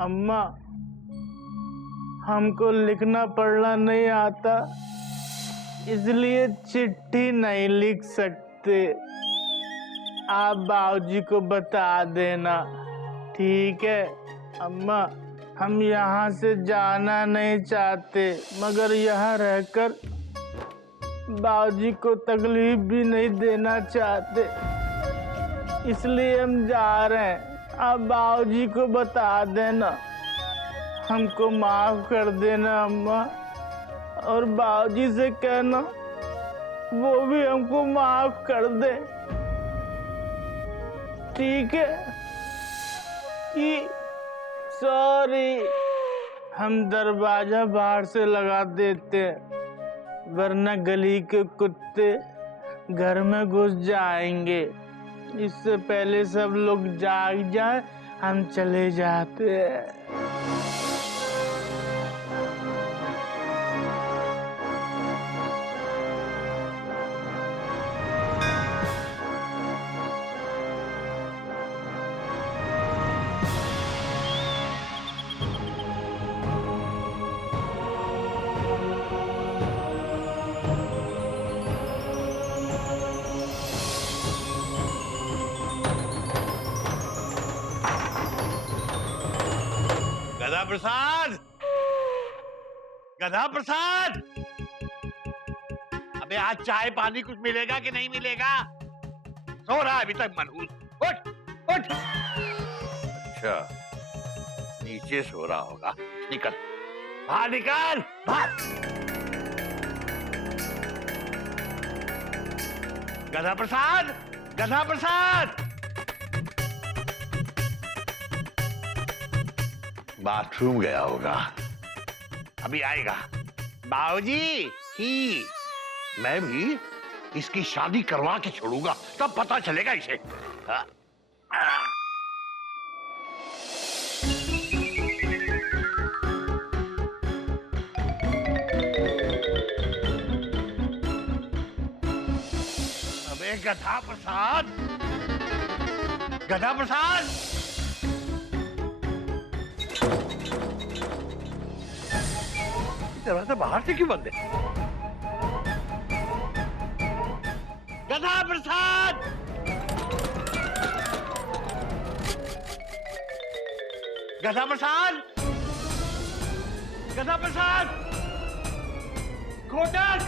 अम्मा, हमको लिखना पढ़ना नहीं आता, इसलिए चिट्ठी नहीं लिख सकते। आप बाबूजी को बता देना, ठीक है? अम्मा, हम यहाँ से जाना नहीं चाहते, मगर यहाँ रहकर बाबूजी को तकलीफ भी नहीं देना चाहते, इसलिए हम जा रहे हैं। आप बाबूजी को बता देना, हमको माफ कर देना अम्मा, और बाबूजी से कहना वो भी हमको माफ कर दे, ठीक है? कि सॉरी, हम दरवाजा बाहर से लगा देते, वरना गली के कुत्ते घर में घुस जाएंगे। इससे पहले सब लोग जाग जाए, हम चले जाते हैं। गधा प्रसाद, गधा प्रसाद, अबे आज चाय पानी कुछ मिलेगा कि नहीं मिलेगा? सो रहा है अभी तक मनहूस। उठ उठ। अच्छा, नीचे सो रहा होगा। निकल बाहर, निकल बाहर। गधा प्रसाद, गधा प्रसाद, बाथरूम गया होगा, अभी आएगा। बाबूजी ही, मैं भी इसकी शादी करवा के छोड़ूंगा, तब पता चलेगा इसे। अबे गधा प्रसाद, गधा प्रसाद, दरवाजा बाहर से क्यों बंद है? गधा प्रसाद, गधा प्रसाद, गधा प्रसाद, घोटक,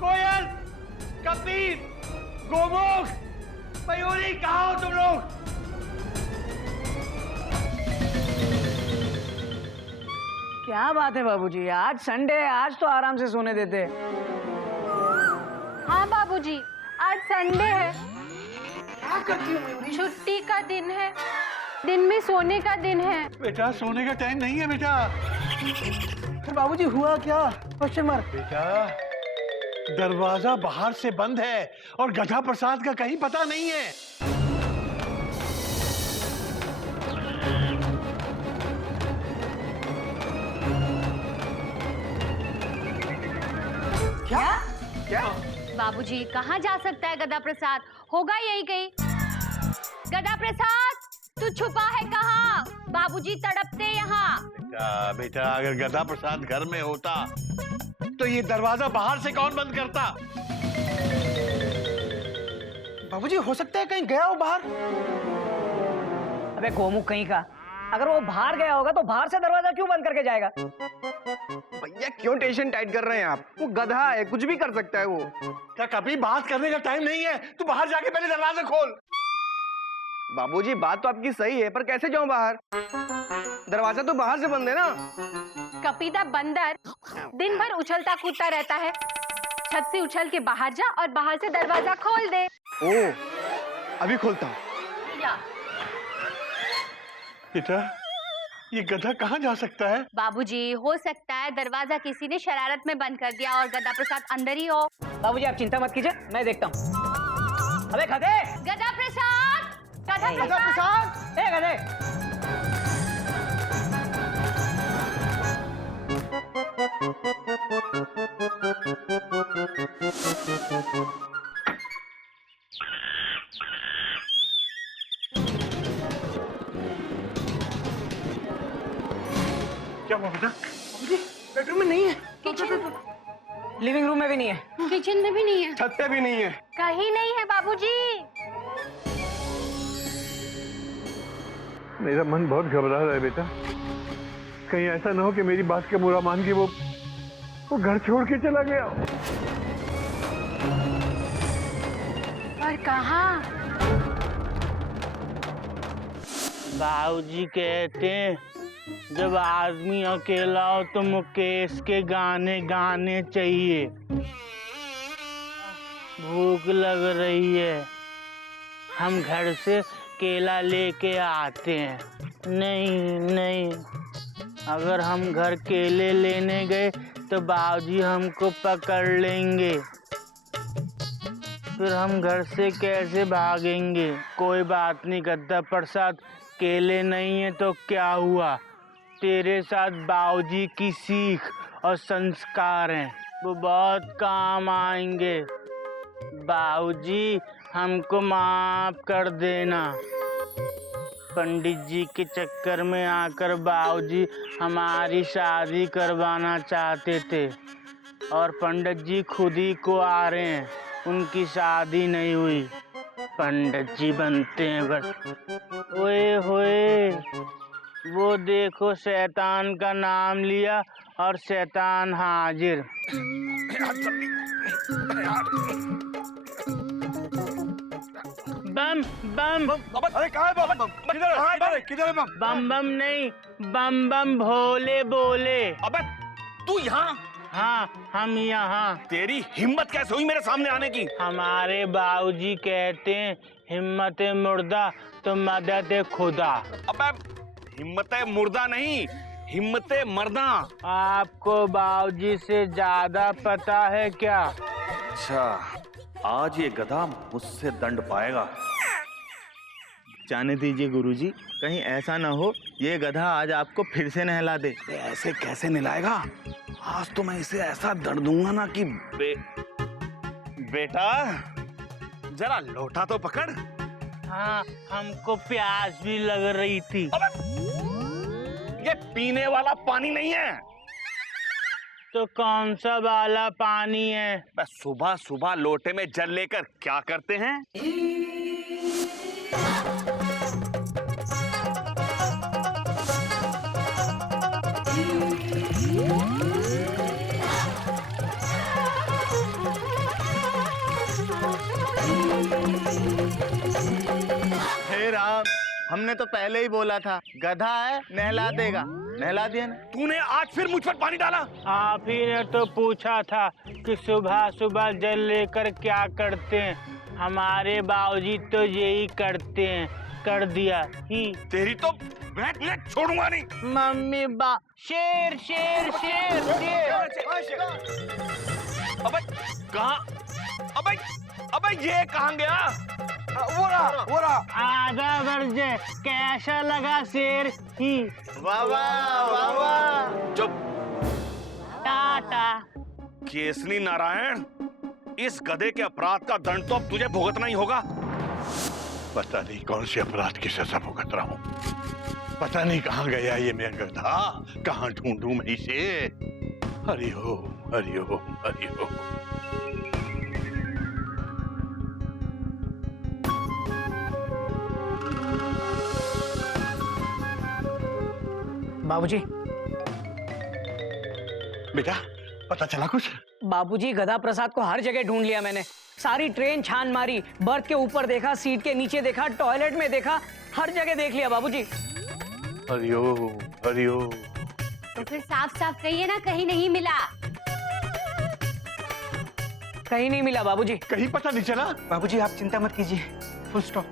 कोयल, कपीर, गोमुख, मयूरी, कहाँ हो तुम लोग? क्या बात है बाबूजी, आज संडे है, आज तो आराम से सोने देते। हाँ बाबूजी, आज संडे है। क्या करती हो मयूरी? छुट्टी का दिन है, दिन में सोने का दिन है। बेटा सोने का टाइम नहीं है बेटा। फिर बाबूजी हुआ क्या? Question mark. बेटा दरवाजा बाहर से बंद है और गधा प्रसाद का कहीं पता नहीं है। क्या? क्या? बाबूजी कहाँ जा सकता है गधा प्रसाद? होगा यही कहीं। गधा प्रसाद, तू छुपा है कहाँ? बाबूजी तड़पते यहाँ। बेटा बेटा, अगर गधा प्रसाद घर में होता तो ये दरवाजा बाहर से कौन बंद करता? बाबूजी हो सकता है कहीं गया हो बाहर। अबे गोमुख कहीं का, अगर वो बाहर गया होगा तो बाहर से दरवाजा क्यों बंद करके जाएगा? भैया क्यों टेंशन टाइट कर रहे हैं आप? वो गधा है, कुछ भी कर सकता है वो। क्या कभी बात करने का टाइम नहीं है? तू बाहर जाके पहले दरवाजा खोल। बाबूजी बात तो आपकी सही है, पर कैसे जाऊं बाहर? दरवाजा तो बाहर से बंद है ना। कपीदा बंदर दिन भर उछलता कूदता रहता है। छत से उछल के बाहर जा और बाहर से दरवाजा खोल दे। ओ, अभी खोलता हूँ। बेटा ये गधा कहाँ जा सकता है? बाबूजी हो सकता है दरवाजा किसी ने शरारत में बंद कर दिया और गधा प्रसाद अंदर ही हो। बाबूजी आप चिंता मत कीजिए, मैं देखता हूँ। अबे गधे! गधा प्रसाद, गधा प्रसाद, ए गधे! क्या हुआ बेटा? बेडरूम में नहीं है, किचन लिविंग रूम में भी नहीं है, किचन में भी नहीं है, छत पे भी नहीं है। कहीं नहीं है बाबूजी। मेरा मन बहुत घबरा रहा है बेटा। कहीं ऐसा ना हो कि मेरी बात का बुरा मान के वो घर छोड़ के चला गया। और कहाँ? बाबूजी कहते हैं जब आदमी अकेला हो तो मुकेश के गाने गाने चाहिए। भूख लग रही है, हम घर से केला लेके आते हैं। नहीं नहीं, अगर हम घर केले लेने गए तो बाबूजी हमको पकड़ लेंगे, फिर हम घर से कैसे भागेंगे? कोई बात नहीं गद्दा प्रसाद, केले नहीं है तो क्या हुआ, तेरे साथ बाबूजी की सीख और संस्कार हैं, वो बहुत काम आएंगे। बाबूजी हमको माफ कर देना। पंडित जी के चक्कर में आकर बाबूजी हमारी शादी करवाना चाहते थे और पंडित जी खुद ही को आ रहे हैं, उनकी शादी नहीं हुई। पंडित जी बनते हैं बस। ओए होए, वो देखो शैतान का नाम लिया और शैतान हाजिर। बम बम, अरे कहाँ है बम? किधर है बम? बम बम नहीं, बम बम भोले बोले। अबे तू यहाँ? हाँ, हम यहाँ। तेरी हिम्मत कैसे हुई मेरे सामने आने की? हमारे बाबूजी कहते हैं हिम्मत मुर्दा तो मदद खुदा। अबे हिम्मत मुर्दा नहीं, हिम्मत मर्दा। आपको बाबूजी से ज्यादा पता है क्या? अच्छा, आज ये गधा मुझसे दंड पाएगा। जाने दीजिए गुरुजी, कहीं ऐसा ना हो ये गधा आज आपको फिर से नहला दे। ऐसे कैसे नहलाएगा? आज तो मैं इसे ऐसा दंड दूंगा ना कि बेटा जरा लोटा तो पकड़। हाँ, हमको प्यास भी लग रही थी। ये पीने वाला पानी नहीं है। तो कौन सा वाला पानी है? बस सुबह सुबह लोटे में जल लेकर क्या करते हैं? हे राम, हमने तो पहले ही बोला था गधा है नहला देगा, नहला दिया ना। तूने आज फिर मुझ पर पानी डाला। आप ही ने तो पूछा था कि सुबह सुबह जल लेकर क्या करते हैं। हमारे बाबूजी तो यही करते हैं, कर दिया ही। तेरी तो मैं छोड़ूंगा नहीं। मम्मी बा शेर शेर शेर शेर। अबे कहाँ? अबे ये कहाँ गया? वो रहा। आधा वर्ज कैसा लगा शेर ही? वाह वाह वाह वाह। चुप। टाटा। केसरी नारायण, इस गधे के अपराध का दंड तो अब तुझे भुगतना ही होगा। पता नहीं कौन से अपराध की सजा भुगत रहा हूँ। पता नहीं कहाँ गया ये मेरा गधा, कहाँ ढूंढूं मैं इसे। हरि ओम हरि ओम हरि ओम। बाबूजी, बेटा पता चला कुछ? बाबूजी गधा प्रसाद को हर जगह ढूंढ लिया मैंने। सारी ट्रेन छान मारी, बर्थ के ऊपर देखा, सीट के नीचे देखा, टॉयलेट में देखा, हर जगह देख लिया बाबूजी। हरि ओम हरि ओम। तो फिर साफ साफ कहिए ना, कहीं नहीं मिला। कहीं नहीं मिला बाबूजी। कहीं पता नहीं चला? बाबूजी आप चिंता मत कीजिए, फुल स्टॉप।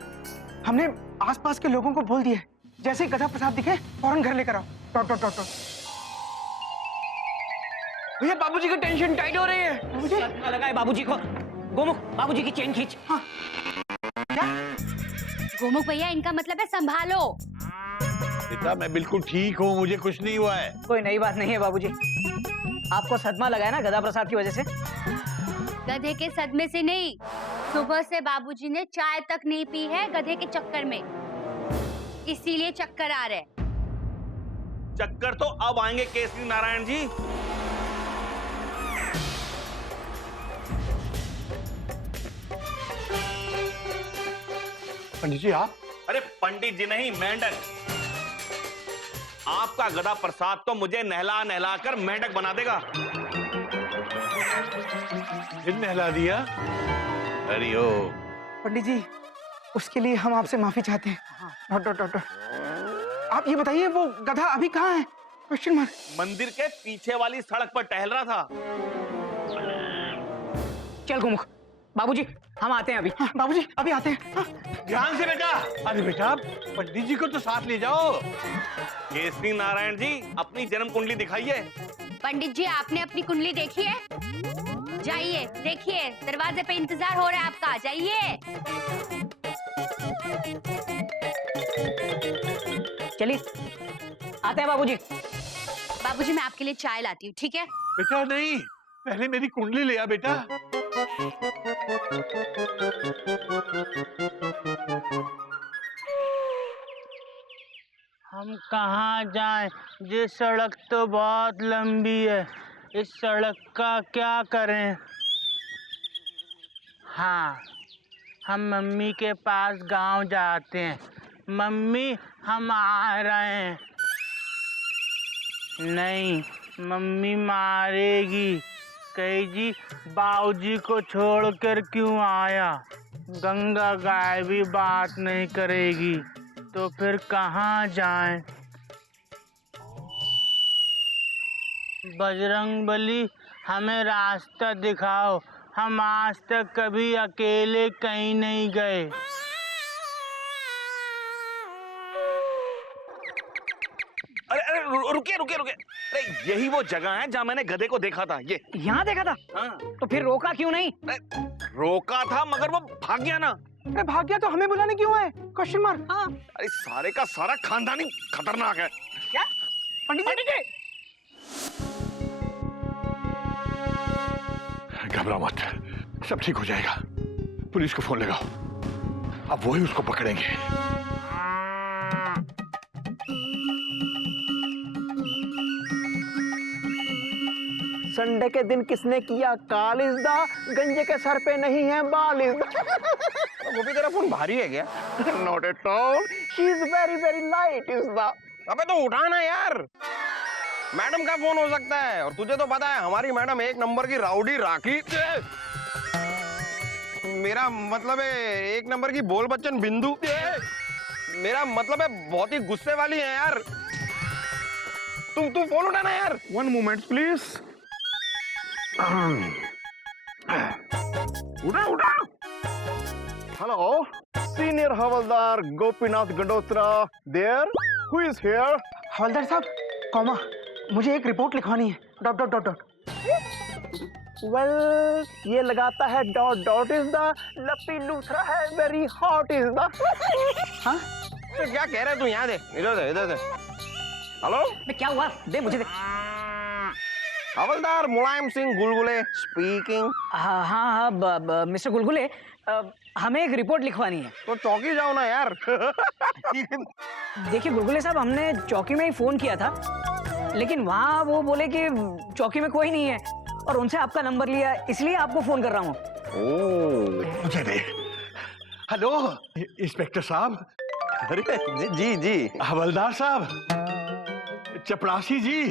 हमने आसपास के लोगों को बोल दिया, जैसे ही गधा प्रसाद दिखे फौरन घर लेकर आओ। Taught taught taught. भैया बाबूजी की टेंशन टाइट हो रही है। बाबूजी लगाए बाबूजी को। गोमुख, बाबूजी की चेन खींच। हाँ। गोमुख भैया, इनका मतलब है संभालो। बेटा मैं बिल्कुल ठीक हूँ, मुझे कुछ नहीं हुआ है। कोई नई बात नहीं है बाबूजी। आपको सदमा लगा है ना गधा प्रसाद की वजह से। गधे के सदमे से नहीं, सुबह से बाबूजी ने चाय तक नहीं पी है गधे के चक्कर में, इसीलिए चक्कर आ रहे। चक्कर तो अब आएंगे केसरी नारायण जी। पंडित जी आप? अरे पंडित जी नहीं, मेंढक। आपका गदा प्रसाद तो मुझे नहला नहला कर मेंढक बना देगा। फिर नहला दिया? अरे ओ पंडित जी, उसके लिए हम आपसे माफी चाहते हैं। डॉक्टर, आप ये बताइए वो गधा अभी कहाँ है? Question mark. मंदिर के पीछे वाली सड़क पर टहल रहा था। चल गुमुख, बाबूजी हम आते हैं अभी। हाँ, बाबूजी अभी आते हैं। हाँ। ध्यान से बेटा। अरे बेटा पंडित जी को तो साथ ले जाओ। केसरी नारायण जी अपनी जन्म कुंडली दिखाइए। पंडित जी आपने अपनी कुंडली देखी है? जाइए देखिए, दरवाजे पे इंतजार हो रहा है आपका, जाइए। चलिए आते हैं बाबूजी। बाबूजी मैं आपके लिए चाय लाती हूँ, ठीक है? बेटा नहीं, पहले मेरी कुंडली ले आ बेटा। हम कहाँ जाएं? ये सड़क तो बहुत लंबी है, इस सड़क का क्या करें? हाँ, हम मम्मी के पास गांव जाते हैं। मम्मी हम आ रहे हैं। नहीं, मम्मी मारेगी। कहेगी बाबूजी को छोड़कर क्यों आया? गंगा गाय भी बात नहीं करेगी, तो फिर कहाँ जाएं? बजरंगबली हमें रास्ता दिखाओ, हम आज तक कभी अकेले कहीं नहीं गए। अरे रुकिए रुकिए रुकिए। अरे यही वो जगह है जहाँ मैंने गधे को देखा था। ये यहाँ देखा था? हाँ। तो फिर रोका क्यों नहीं? रोका था मगर वो भाग गया ना। अरे भाग गया तो हमें बुलाने क्यों आए? Question mark. हाँ। अरे सारे का सारा खानदानी खतरनाक है। क्या पंडित जी? घबरा मत, सब ठीक हो जाएगा। पुलिस को फोन लगाओ, अब वही उसको पकड़ेंगे। संडे के दिन किसने किया काल इज़दा, गंजे के सर पे नहीं है बाल इज़दा। वो भी तेरा फोन भारी है क्या? Not at all, she is very very light इज़दा। अबे तो उठाना यार, मैडम का फोन हो सकता है। और तुझे तो पता है हमारी मैडम एक नंबर की राउडी राखी। मेरा मतलब है एक नंबर की बोल बच्चन बिंदु। मेरा मतलब है बहुत ही गुस्से वाली है यार। तू फोन उठाना यार। One moment please. उठा। हेलो, सीनियर हवलदार Gopinath Gandotra there, who is here? हवलदार साहब, कॉमा, मुझे एक रिपोर्ट लिखवानी है। Dot dot dot dot. Well, ये लगाता है dot dot is the Lappi Luthra है वेरी हॉट इज द। हाँ, तो क्या कह रहा है तू? यहाँ दे, इधर दे। हेलो, क्या हुआ? दे मुझे दे। हवलदार मुलायम सिंह गुलगुले स्पीकिंग। हाँ, मिस्टर गुलगुले, हमें एक रिपोर्ट लिखवानी है। तो चौकी जाओ ना यार। देखिए गुलगुले साहब, हमने चौकी में ही फोन किया था, लेकिन वहाँ वो बोले कि चौकी में कोई नहीं है और उनसे आपका नंबर लिया, इसलिए आपको फोन कर रहा हूँ। मुझे दे। हेलो इंस्पेक्टर साहब। अरे जी हवलदार साहब, चपरासी जी,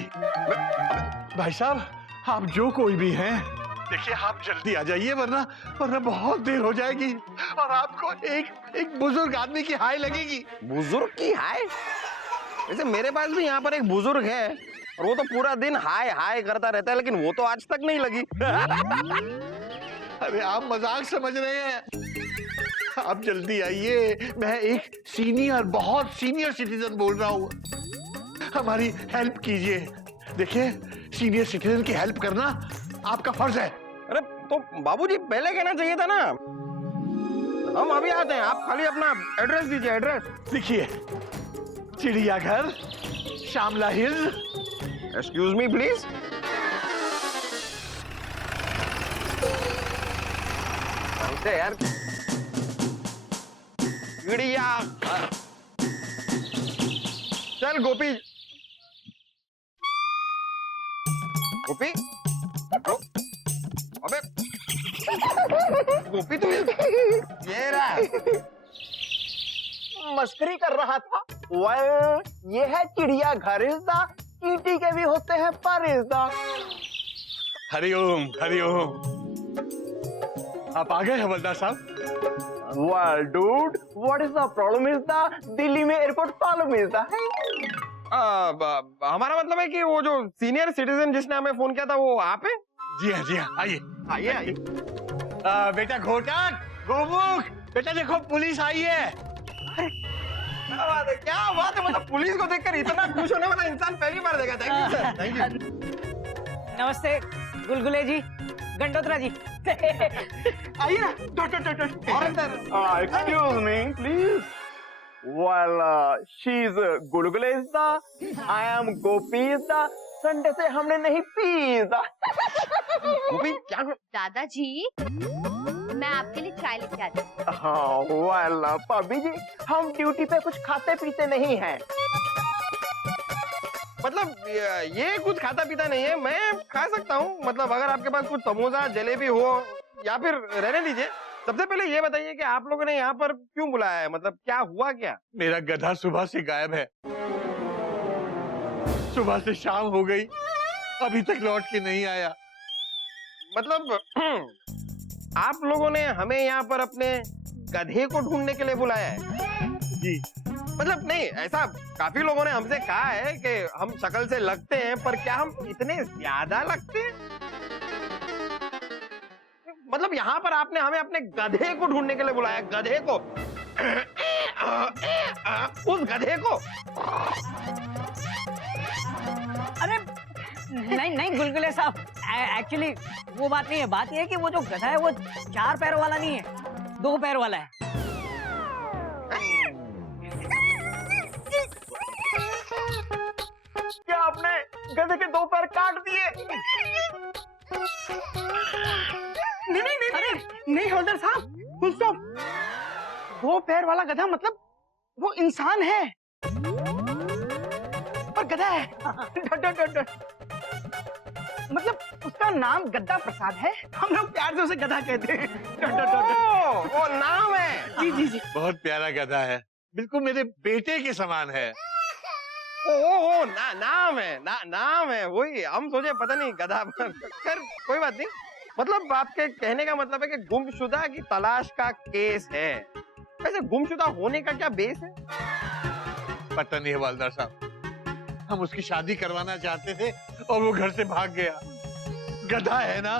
भाई साहब, आप जो कोई भी हैं, देखिए आप जल्दी आ जाइए, वरना बहुत देर हो जाएगी और आपको एक बुजुर्ग आदमी की हाय लगेगी। बुजुर्ग की हाय? वैसे मेरे पास भी यहाँ पर एक बुजुर्ग है और वो तो पूरा दिन हाय हाय करता रहता है, लेकिन वो तो आज तक नहीं लगी। अरे आप मजाक समझ रहे हैं। आप जल्दी आइए, मैं एक सीनियर, बहुत सीनियर सिटीजन बोल रहा हूँ, हमारी हेल्प कीजिए। देखिए, सीनियर सिटीजन की हेल्प करना आपका फर्ज है। अरे तो बाबूजी पहले कहना चाहिए था ना। हम अभी आते हैं, आप खाली अपना एड्रेस दीजिए। एड्रेस लिखिए, चिड़ियाघर, Shyamla Hills. Excuse me please. यार चिड़ियाघर। चल गोपी, गोपी अबे गोपी तू ये रहा मस्करी कर रहा था। ये है चिड़ियाघर इज़दा, चींटी के भी होते हैं पर इज़दा। हरिओम हरिओम। आप आ गए हवलदार साहब? Well, dude, what is the problem is the Delhi में एयरपोर्ट प्रॉब्लम is the हमारा मतलब है कि वो जो सीनियर सिटीजन जिसने हमें फोन किया था वो आप हैं? जी हाँ आइए। आइए आइए। बेटा घोटक, गोमुख, बेटा देखो पुलिस आई है। क्या बात है, मतलब पुलिस को देखकर इतना खुश होने वाला इंसान पहली बार देखा। Thank you sir, thank you. नमस्ते गुलगुले जी, गंडोत्रा जी। आइए ना। और अंदर। Excuse me, please. Well, she's Gulgule इज़दा, I am गोपी इज़दा। संडे से हमने नहीं पी इज़दा। गोपी क्या? दादाजी, मैं आपके लिए चाय लेके आती हूँ। हाँ, well, भाभी जी, हम ड्यूटी पे कुछ खाते पीते नहीं हैं। मतलब ये कुछ खाता पीता नहीं है, मैं खा सकता हूँ। मतलब अगर आपके पास कुछ समोसा जलेबी हो या फिर रहने दीजिए। सबसे पहले ये बताइए कि आप लोगों ने यहाँ पर क्यों बुलाया है, मतलब क्या हुआ क्या? मेरा गधा सुबह से गायब है। सुबह से शाम हो गई, अभी तक लौट के नहीं आया। मतलब आप लोगों ने हमें यहाँ पर अपने गधे को ढूंढने के लिए बुलाया है? जी। मतलब नहीं, ऐसा काफी लोगों ने हमसे कहा है कि हम शक्ल से लगते हैं, पर क्या हम इतने ज्यादा लगते हैं? मतलब यहाँ पर आपने हमें अपने गधे को ढूंढने के लिए बुलाया, गधे को। उस गधे को। अरे नहीं गुलगुले साहब, एक्चुअली वो बात नहीं है। बात ये है कि वो जो गधा है वो 4 पैरों वाला नहीं है, 2 पैर वाला है। क्या आपने गधे के 2 पैर काट दिए? नहीं हवलदार साहब, फुल स्टॉप। 2 पैर वाला गधा मतलब वो इंसान है और गधा है। मतलब उसका नाम गद्दा प्रसाद है, हम लोग प्यार से उसे गधा कहते हैं। वो नाम है। जी। बहुत प्यारा गधा है, बिल्कुल मेरे बेटे के समान है। ओ नाम है वही। हम सोचे पता नहीं गधा। खैर कोई बात नहीं। मतलब आपके कहने का मतलब है कि गुमशुदा की तलाश का केस है। वैसे गुमशुदा होने का क्या बेस है? पता नहीं हवलदार साहब, हम उसकी शादी करवाना चाहते थे और वो घर से भाग गया। गधा है ना,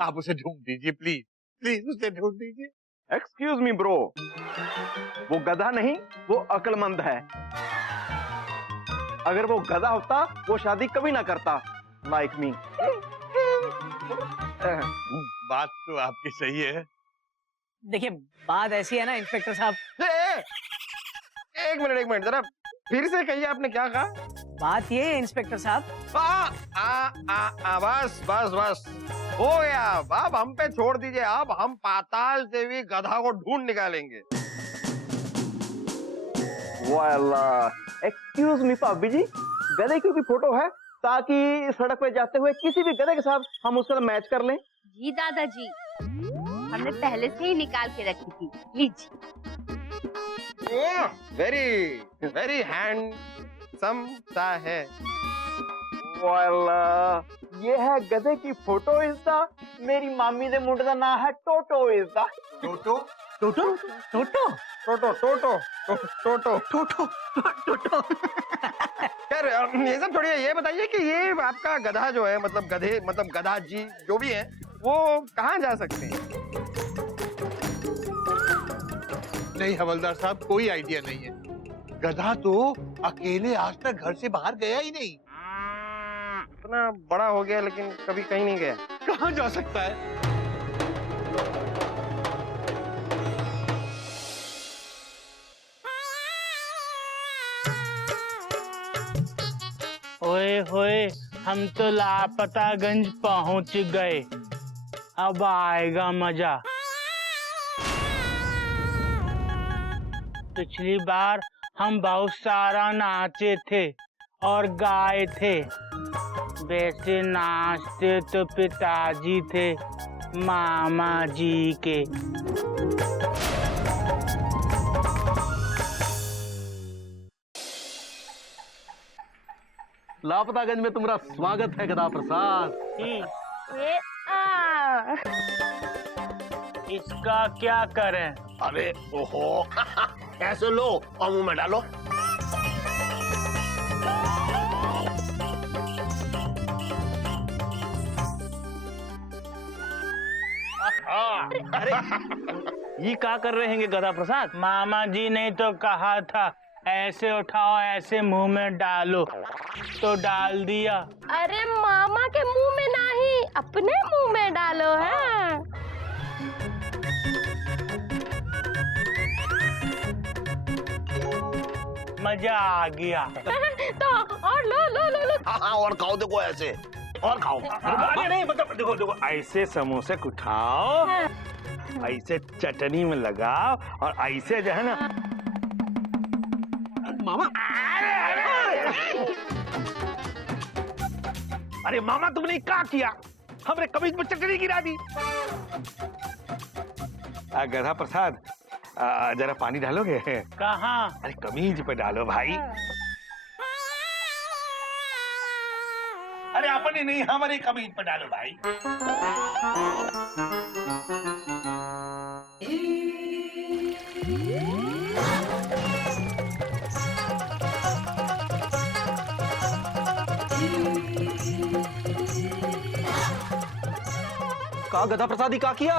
आप उसे ढूंढ दीजिए प्लीज, प्लीज उसे ढूंढ दीजिए। एक्सक्यूज मी ब्रो, वो गधा नहीं, वो अक्लमंद है। अगर वो गधा होता वो शादी कभी ना करता, लाइक मी। बात तो आपकी सही है। देखिए बात ऐसी है ना इंस्पेक्टर साहब। एक मिनट जरा फिर से कहिए, आपने क्या कहा? बात ये है इंस्पेक्टर साहब। बस हो गया। अब हम पे छोड़ दीजिए। अब हम पाताल से भी गधा को ढूंढ निकालेंगे। एक्सक्यूज मी भाभी जी, गधे की भी फोटो है ताकि सड़क पे जाते हुए किसी भी गधे के साथ हम उसका मैच कर लें। जी दादाजी, हमने पहले से ही निकाल के रखी थी, लीजिए। वेरी हैंडसम सा है। ये है गधे की फोटो इसका। मेरी मामी दे मुंडे दा नाम है टोटो इसका। टोटो टोटो टोटो टोटो। खैर ये सब छोड़िए, ये बताइए कि ये आपका गधा जो है, मतलब गधे, मतलब गधा जी जो भी है, वो कहाँ जा सकते हैं? नहीं हवलदार साहब, कोई आइडिया नहीं है। गधा तो अकेले आज तक घर से बाहर गया ही नहीं। इतना बड़ा हो गया लेकिन कभी कहीं नहीं गया। कहाँ जा सकता है? ओए होए, हम तो लापतागंज पहुंच गए। अब आएगा मजा। पिछली बार हम बहुत सारा नाचे थे और गाय थे। वैसे नाचते तो पिताजी थे मामा जी के। लापतागंज में तुम्हारा स्वागत है गधा प्रसाद। इसका क्या करें? अरे ओहो ऐसे लो और मुंह में डालो। ये क्या कर रहे हैं गधा प्रसाद? मामा जी ने तो कहा था ऐसे उठाओ ऐसे मुंह में डालो, तो डाल दिया। अरे मामा के मुंह में नहीं, अपने मुंह में डालो है। मजा आ गया। तो और लो लो लो लो। हाँ और खाओ, देखो ऐसे और खाओ। अरे नहीं, मतलब देखो देखो, ऐसे समोसे उठाओ, ऐसे चटनी में लगाओ और ऐसे जो है ना मामा अरे मामा तुमने क्या किया? हमने कमीज में चटनी गिरा दी। गधा प्रसाद जरा पानी डालोगे? कहाँ? अरे कमीज पे डालो भाई। अरे अपने नहीं, हमारे कमीज पे डालो भाई। का गधा प्रसादी का किया?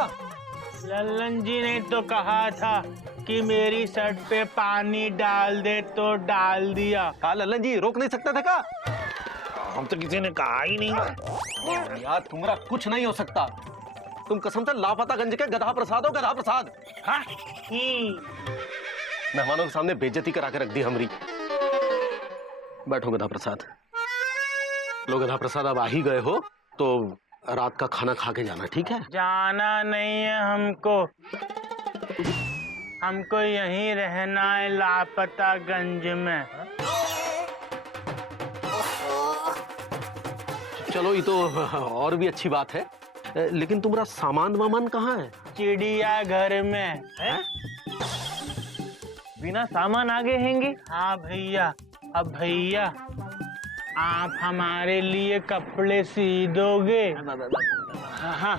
लल्लन जी ने तो कहा था कि मेरी शर्ट पे पानी डाल दे, तो डाल दिया। का लल्लन जी रोक नहीं सकते थे का? हम तो किसी ने कहा ही नहीं। यार तुम्हारा कुछ नहीं हो सकता। तुम कसम से लापतागंज के गधा प्रसाद हो, गधा प्रसाद। हाँ? मेहमानों के सामने बेइज्जती करा के रख दी हमारी। बैठो गधा प्रसाद। लो गधा प्रसाद, अब आ ही गए हो तो रात का खाना खा के जाना, ठीक है? जाना नहीं है हमको, हमको यहीं रहना है लापतागंज में। चलो ये तो और भी अच्छी बात है, लेकिन तुम्हारा सामान वामान कहाँ है? चिड़िया घर में। बिना सामान आगे हैंगे? हाँ भैया। अब भैया आप हमारे लिए कपड़े सी दोगे? हाँ।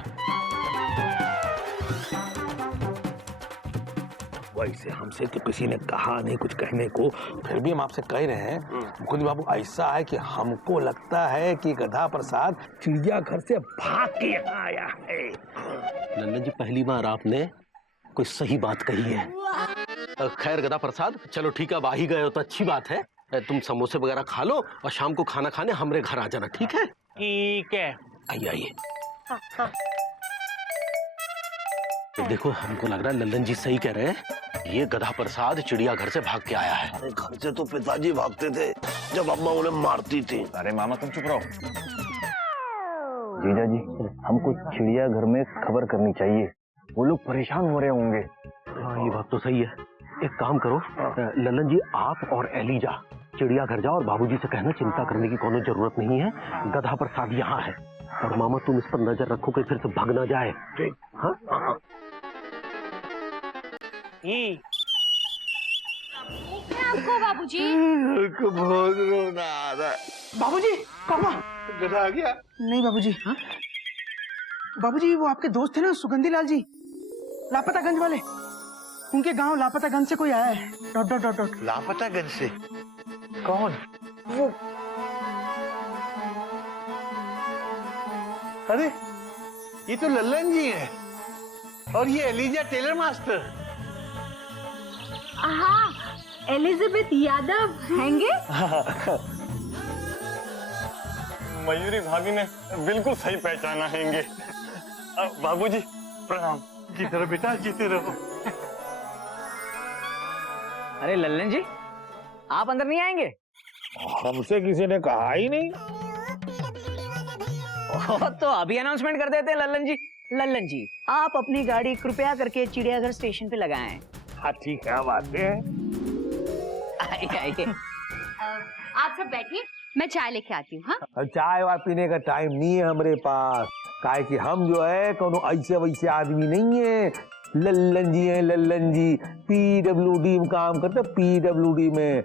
वैसे हमसे तो किसी ने कहा नहीं कुछ कहने को, फिर भी हम आपसे कह रहे हैं मुकुंद बाबू, ऐसा है कि हमको लगता है कि गधा प्रसाद चिड़ियाघर से भाग के यहाँ आया है। नंदन जी पहली बार आपने कोई सही बात कही है। खैर गधा प्रसाद, चलो ठीक है, अब आ ही गए हो तो अच्छी बात है। तुम समोसे वगैरह खा लो और शाम को खाना खाने हमरे घर आ जाना, ठीक है? ठीक है। आइए आइए। तो देखो हमको लग रहा है लल्लन जी सही कह रहे हैं, ये गधा प्रसाद चिड़ियाघर से भाग के आया है। अरे घर से तो पिताजी भागते थे जब अम्मा उन्हें मारती थी। अरे मामा तुम चुप रहो। जीजा जी, हमको चिड़ियाघर में खबर करनी चाहिए, वो लोग परेशान हो रहे होंगे। हाँ ये बात तो सही है। एक काम करो लल्लन जी, आप और एलिजा चिड़ियाघर जाओ और बाबूजी से कहना चिंता करने की कोनो जरूरत नहीं है, गधा प्रसाद यहाँ है। और मामा तुम इस पर नजर रखो कि फिर से भाग ना जाए। हाँ? आपको बाबूजी बहुत रोना आ रहा है। बाबूजी, पापा। गधा आ गया? नहीं बाबूजी। हाँ? बाबूजी वो आपके दोस्त थे ना सुगंधी लाल जी, लापतागंज वाले, उनके गांव लापतागंज से कोई आया है। Dot dot dot dot. Lapataganj से? कौन? वो अरे ये तो लल्लन जी है और ये एलिजा टेलर मास्टर। हाँ, एलिजाबेथ यादव हैंगे? मयूरी भाभी ने बिल्कुल सही पहचाना हैंगे। बाबूजी प्रणाम। जीते रहो बेटा, जीते रहो। अरे लल्लन जी, आप अंदर नहीं आएंगे? हमसे किसी ने कहा ही नहीं। तो अभी अनाउंसमेंट कर देते हैं लल्लन जी। लल्लन जी, आप अपनी गाड़ी कृपया करके चिड़ियाघर स्टेशन पे लगाएं। हाँ ठीक है, अब आते हैं। आइए आइए। आप सब बैठिए, मैं चाय लेके आती हूँ। हाँ, अब चाय वाय पीने का टाइम नहीं है हमारे पास, काहे कि हम जो है कोनो ऐसे वैसे आदमी नहीं है। लल्लन जी हैं, लल्लन जी PWD में काम करते, PWD में।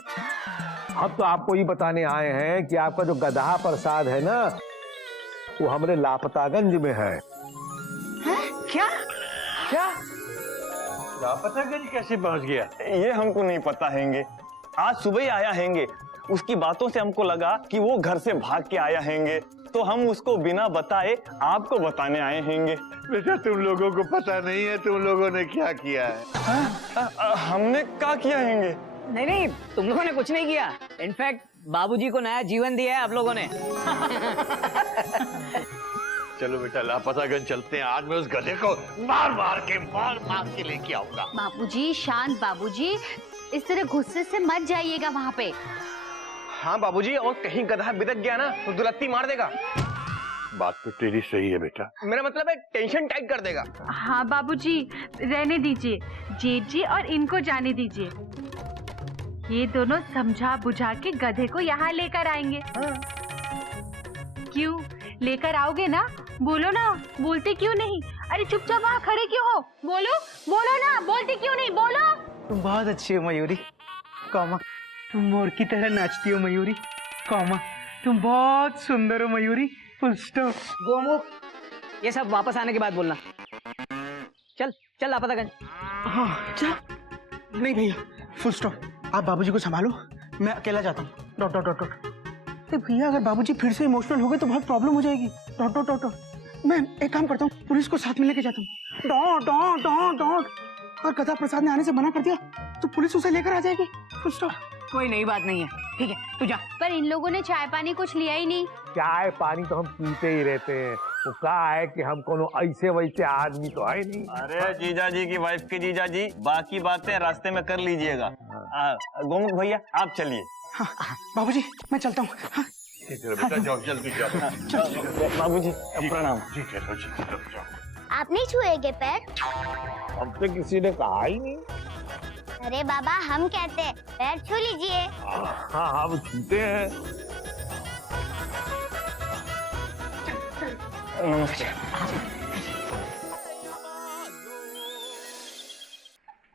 अब तो आपको ये बताने आए हैं कि आपका जो गधा प्रसाद है ना, वो हमारे लापतागंज में है। क्या क्या? लापतागंज कैसे पहुंच गया? ये हमको नहीं पता हैंगे, आज सुबह ही आया हैंगे। उसकी बातों से हमको लगा कि वो घर से भाग के आया हैंगे, तो हम उसको बिना बताए आपको बताने आए हैंगे। बेटा तुम लोगों को पता नहीं है तुम लोगों ने क्या किया है? हमने क्या किया हैंगे? नहीं नहीं, तुम लोगों ने कुछ नहीं किया। इनफैक्ट बाबूजी को नया जीवन दिया है आप लोगों ने। चलो बेटा लापतागंज चलते हैं। आज मैं उस गधे को मार मार के लेके आऊंगा। बाबूजी शांत बाबूजी, इस तरह गुस्से से मत जाइएगा वहाँ पे। हाँ बाबूजी, और कहीं गधा बिदक गया ना तो दुलत्ती मार देगा। बात तो तेरी सही है बेटा। मेरा मतलब है टेंशन टाइट कर देगा। हाँ बाबूजी, रहने दीजिए, जेठ जी और इनको जाने दीजिए। ये दोनों समझा बुझा के गधे को यहाँ लेकर आएंगे। क्यों लेकर आओगे ना? बोलो ना, बोलते क्यों नहीं? अरे चुपचाप वहाँ खड़े क्यों हो? बोलो बोलो ना, बोलते क्यों नहीं? बोलो। तुम बहुत अच्छी हो मयूरी, कौमा तुम मोर की तरह नाचती हो मयूरी, कौमा तुम बहुत सुंदर हो मयूरी, फुल स्टॉप। गोमुख, ये सब वापस आने के बाद बोलना। चल चल लापतागंज। हाँ चल। नहीं भैया, फुल स्टॉप। आप बाबूजी को संभालो, मैं अकेला जाता हूँ। Dot dot dot dot. भैया अगर बाबूजी फिर से इमोशनल हो गए तो बहुत प्रॉब्लम हो जाएगी। Dot dot dot dot. मैं एक काम करता हूँ, पुलिस को साथ में लेके जाता हूँ। Dot dot dot dot. और गधा प्रसाद ने आने से मना कर दिया तो पुलिस उसे लेकर आ जाएगी। Full stop. कोई नई बात नहीं है, ठीक है तू जा। पर इन लोगों ने चाय पानी कुछ लिया ही नहीं। चाय पानी तो हम पीते ही रहते हैं। वो कहा है कि हम कोनो ऐसे वैसे आदमी तो है नहीं। अरे जीजा जी की वाइफ के जीजा जी, बाकी बातें रास्ते में कर लीजिएगा। गोमुख भैया आप चलिए। हाँ बाबूजी मैं चलता हूँ। हाँ ठीक है बेटा, जाओ जल्दी जाओ। बाबूजी प्रणाम। ठीक है जाओ। आप नहीं छुएंगे पैर? अब तो किसी ने कहा ही नहीं। अरे बाबा हम कहते हैं पैर छू लीजिए। हाँ हम छूते हैं।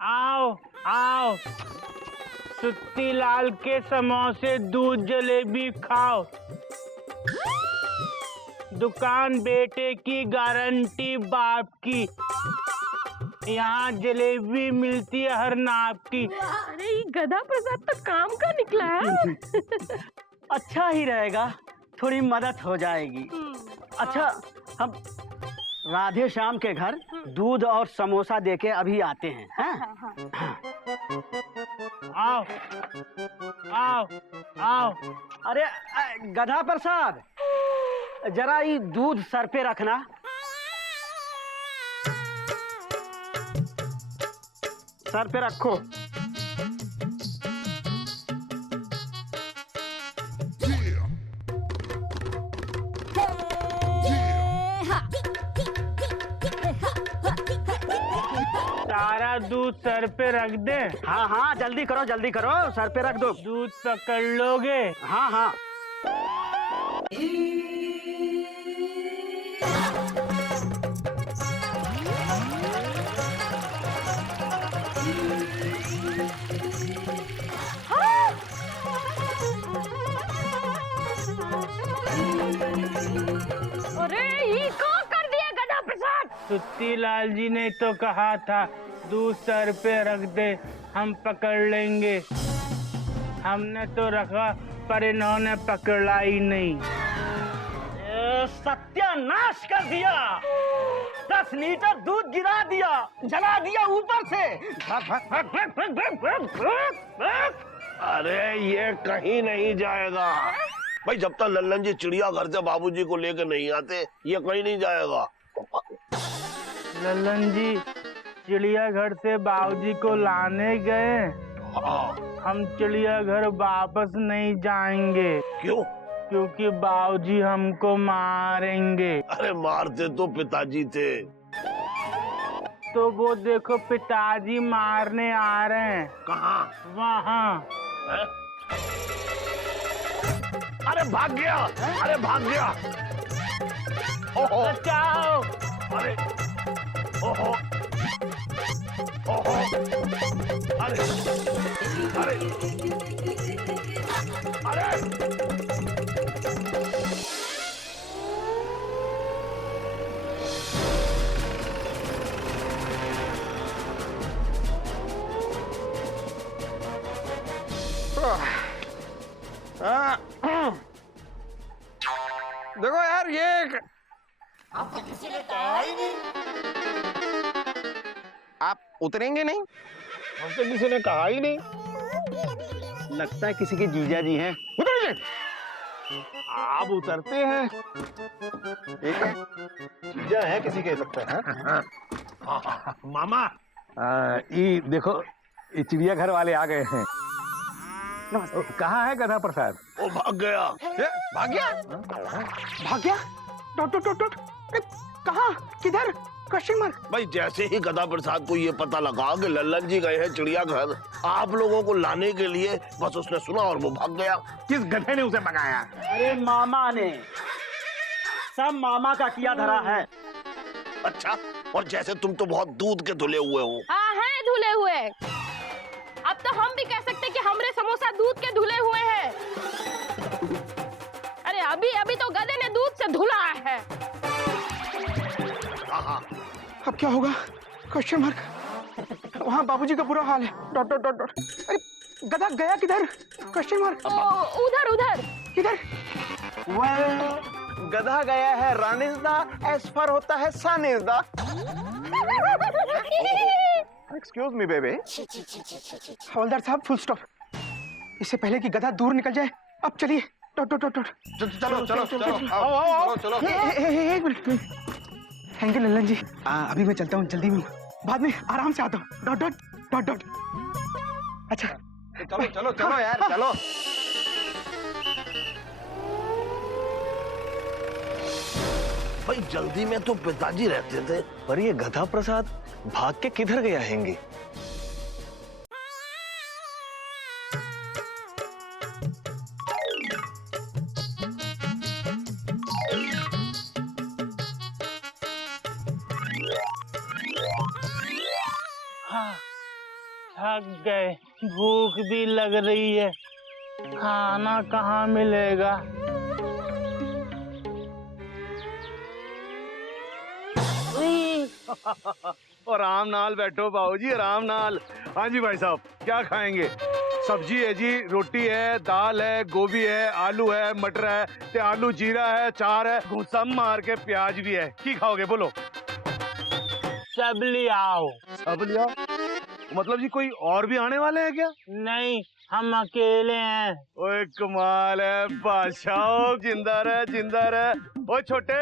आओ आओ, सुत्ती लाल के समोसे दूध जलेबी खाओ। दुकान बेटे की गारंटी बाप की, यहाँ जलेबी मिलती है हर नाप की। अरे ये गधा प्रसाद तो काम का निकला है। अच्छा ही रहेगा, थोड़ी मदद हो जाएगी। अच्छा हम राधे श्याम के घर दूध और समोसा देके अभी आते हैं। हाँ? आओ आओ आओ। अरे गधा प्रसाद, जरा ये दूध सर पे रखना। सर पे रखो। सारा दूध सर पे रख दे। हाँ हाँ जल्दी करो जल्दी करो, सर पे रख दो। दूध पकड़ लोगे? हाँ हाँ। अरे ये क्या कर दिया गधा प्रसाद? सुत्ती लाल जी ने तो कहा था दूध सर पे रख दे, हम पकड़ लेंगे। हमने तो रखा पर इन्होंने पकड़ा ही नहीं। सत्यानाश कर दिया। 10 लीटर दूध गिरा दिया, जला दिया ऊपर से। अरे ये कहीं नहीं जाएगा भाई, जब तक लल्लन जी चिड़ियाघर से बाबूजी को लेकर नहीं आते ये कहीं नहीं जाएगा। लल्लन जी चिड़ियाघर से बाबूजी को लाने गए। हम चिड़ियाघर वापस नहीं जाएंगे। क्यों? क्योंकि बाबूजी हमको मारेंगे। अरे मारते तो पिताजी थे। तो वो देखो पिताजी मारने आ रहे हैं। कहाँ? वहाँ। अरे भाग गया, अरे भाग गया। ओहो, बचाओ। अरे ओहो, ओहो, अरे अरे अरे देखो यार ये आप उतरेंगे नहीं? हमसे किसी ने कहा ही नहीं। लगता है किसी के जीजा जी हैं। उतरिए। आप उतरते हैं। ठीक है, जीजा है किसी के, लगता है। मामा, ये देखो, ये चिड़ियाघर वाले आ गए हैं। कहाँ है गधा प्रसाद? वो भाग गया। भाग गया? भाग गया? Dot dot dot dot. कहाँ? किधर? Question mark. भाई जैसे ही गधा प्रसाद को ये पता लगा कि लल्लन जी गए हैं चिड़ियाघर आप लोगों को लाने के लिए, बस उसने सुना और वो भाग गया। किस गधे ने उसे भगाया? अरे मामा ने, सब मामा का किया धरा है। अच्छा, और जैसे तुम तो बहुत दूध के धुले हुए हो। हाँ हैं धुले हुए। अब तो हम भी कह सकते कि हमरे समोसा दूध के धुले हुए हैं। अरे अभी अभी तो गधे ने दूध से धुला है। अब क्या होगा? Question mark. वहाँ बाबूजी का बुरा हाल है। Dot dot dot dot. अरे गधा गया किधर? Question mark. उधर उधर। किधर? वेल, गधा गया है रानिस्दा, एस्पर होता है सानिस्दा। Excuse me baby. हवलदार साहब, फुल स्टॉप। इससे पहले कि गधा दूर निकल जाए, अब चलिए। Dot dot dot dot. चलो चलो चलो, आओ चलो। एक मिनट। थैंक यू लल्लन जी। अभी मैं चलता हूँ, जल्दी में, बाद में आराम से आता हूँ। Dot dot dot dot. अच्छा चलो चलो चलो यार, चलो। भाई जल्दी में तो पिताजी रहते थे। पर ये गधा प्रसाद भाग के किधर गया हैंगे? थक गए, भूख भी लग रही है, खाना कहाँ मिलेगा? आराम नाल बैठो बाबूजी, आराम नाल। हाँ जी भाई साहब, क्या खाएंगे? सब्जी है जी, रोटी है, दाल है, गोभी है, आलू है, मटर है, ते आलू जीरा है, चार है, सब मार के प्याज भी है। की खाओगे बोलो? सब ले आओ। सब लिया? मतलब जी कोई और भी आने वाले हैं क्या? नहीं, हम अकेले हैं। ओए कमाल है बादशाह, जिंदा रहे जिंदा रहे। ओए छोटे,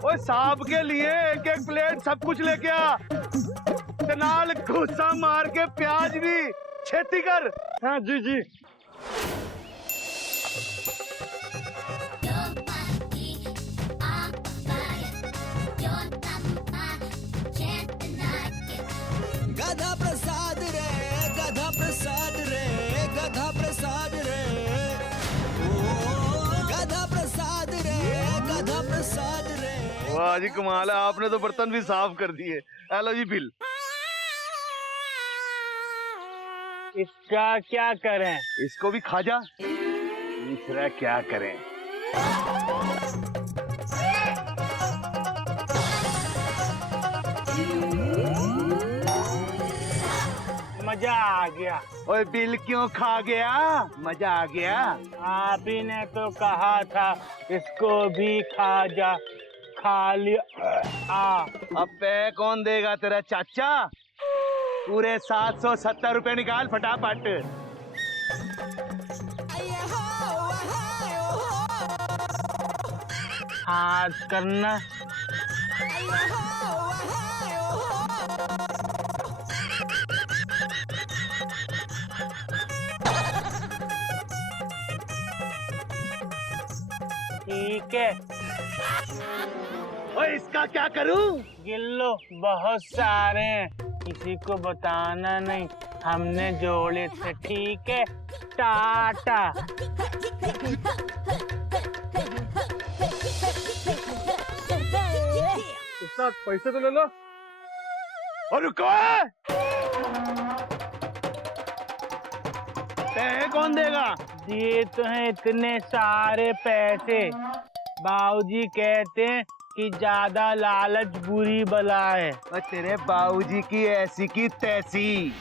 ओए साहब के लिए एक एक प्लेट सब कुछ लेके आ, ते नाल घुसा मार के प्याज भी। छेती कर। हाँ जी जी। गधा प्रसाद रे, गधा प्रसाद रे, गधा प्रसाद रे, ओ गधा प्रसाद रे, गधा प्रसाद रे। वाह जी कमाल है, आपने तो बर्तन भी साफ कर दिए। हेलो जी बिल। इसका क्या करें? इसको भी खा जा। तीसरा क्या करें? मजा आ गया। ओए बिल क्यों खा गया? मजा आ गया। आप ही ने तो कहा था इसको भी खा जा। खा लिया। अब पे कौन देगा? तेरा चाचा। पूरे 770 रुपए निकाल फटाफट। हाथ करना। ठीक है। ओए इसका क्या करूं? गिन लो, बहुत सारे हैं, किसी को बताना नहीं। हमने जोड़े थे, ठीक है? टाटा। उस्ताद पैसे तो ले लो। और रुको, पैसे कौन देगा? दिए तो हैं इतने सारे पैसे। बाबूजी कहते हैं कि ज्यादा लालच बुरी बला है। और तेरे बाबूजी की ऐसी की तैसी।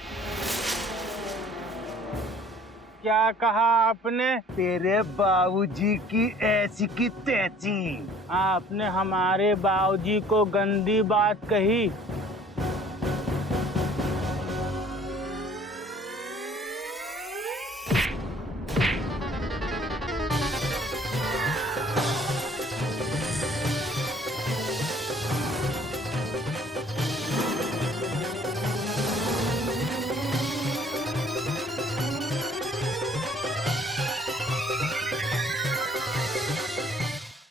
क्या कहा आपने? तेरे बाबूजी की ऐसी की तैसी। आपने हमारे बाबूजी को गंदी बात कही।